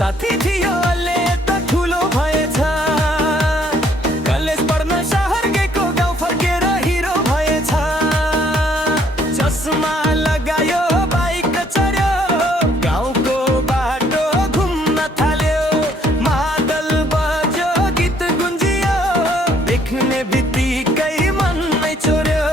साथी थियो अहिले त ठुलो भएछ कलेज पढ्न शहर गएको गाउँ फर्केर हिरो भएछ चस्मा लगायो बाइक चढ्यो गाउँको बाटो घुम्न थाल्यो मादल बज्यो गीत गुन्जियो देख्ने बित्तिकै मन नै चोर्यो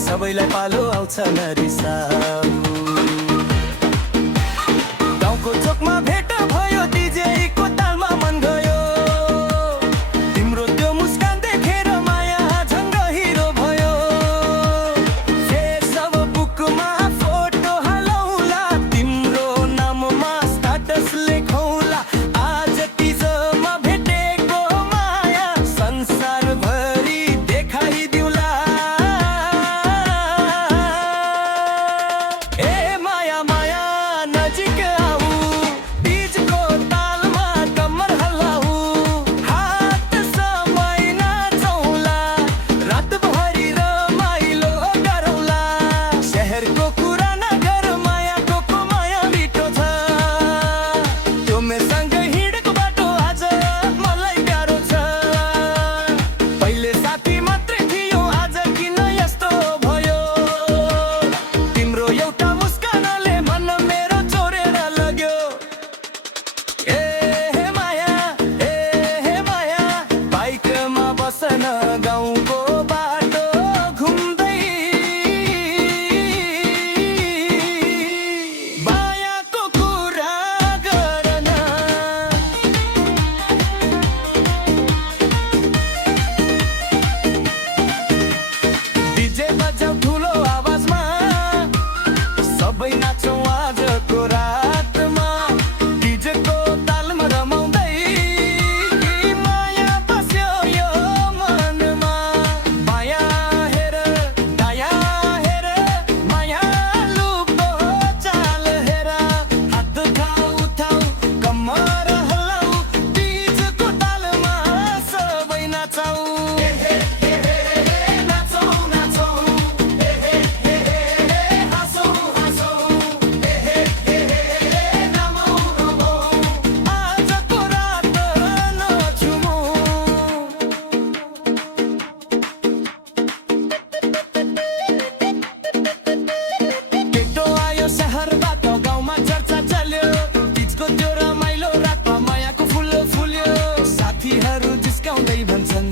सबैलाई पालो आउँछ नरिसाउ गाउँको चोकमा भेट भयो डिजेको तालमा मन गयो तिम्रो त्यो मुस्कान देखेर माया झङ्ग हिरो भयो फेसबुकमा फोटो हालौला तिम्रो नाममा स्ट्याटस लेखौला आज टिजरमा भेटेको माया संसारभरि देखाइदिउला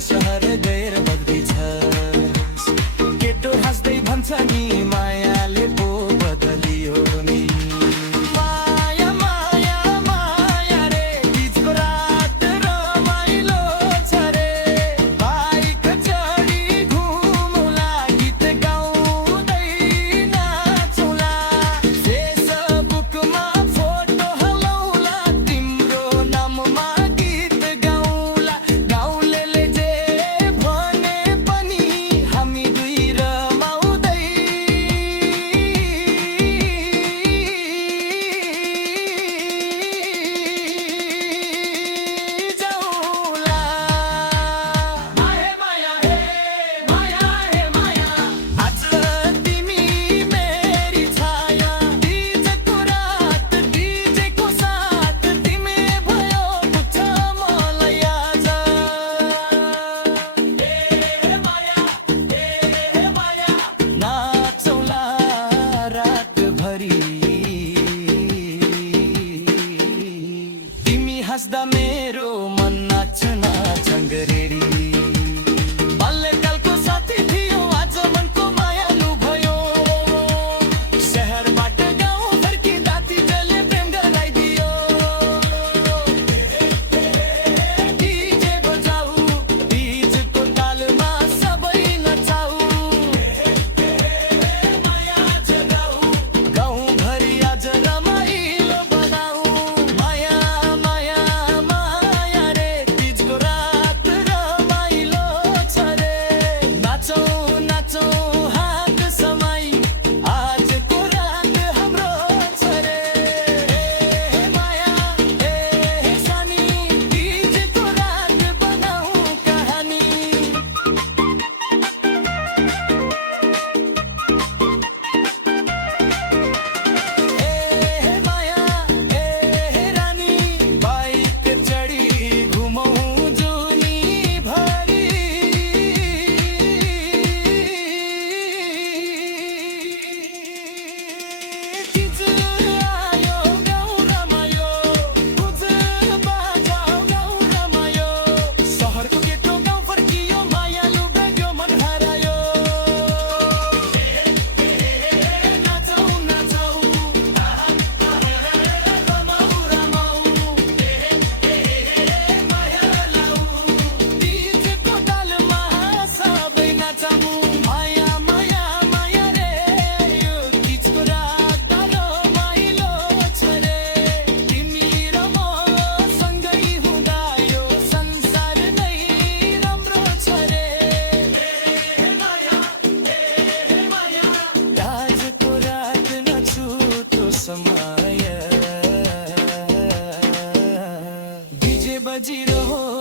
शहर गएर बदलिछ केटो हाँस्दै भन्छ नि मायाले पो बदलियो नि माया माया माया रे बिचको रात रमाइलो छ रे बाइक चढी घुमौला गीत गाउँदै नाचौला फेसबुकमा फोटो हालौला तिम्रो नाममा गीत गाउँला गाउँले हाँस्दा मेरो मन नाच्न चङ्गरेरी बाल्यकालको साथी थियो आज मनको मायालु भयो शहरबाट गाउँ फर्किँदा तिमीले प्रेम गराइदियो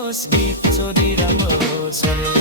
ગીત ચોરી રમો છે